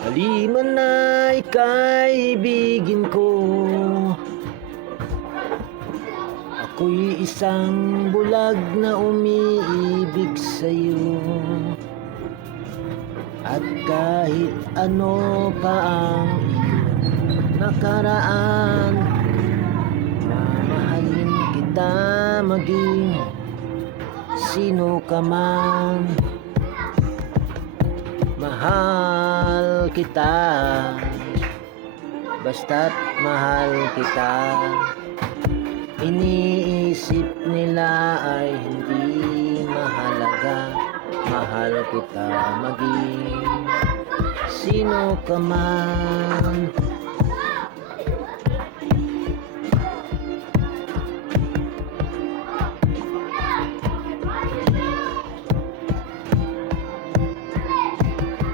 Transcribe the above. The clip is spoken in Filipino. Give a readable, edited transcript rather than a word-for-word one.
Maliman ay kaibigin ko, ako'y isang bulag na umiibig sa'yo. At kahit ano pa ang iyong nakaraan, mamahalin kita maging sino ka man. Mahal kita, basta't mahal kita. Iniisip nila ay hindi mahalaga. Mahal kita maging sino ka man.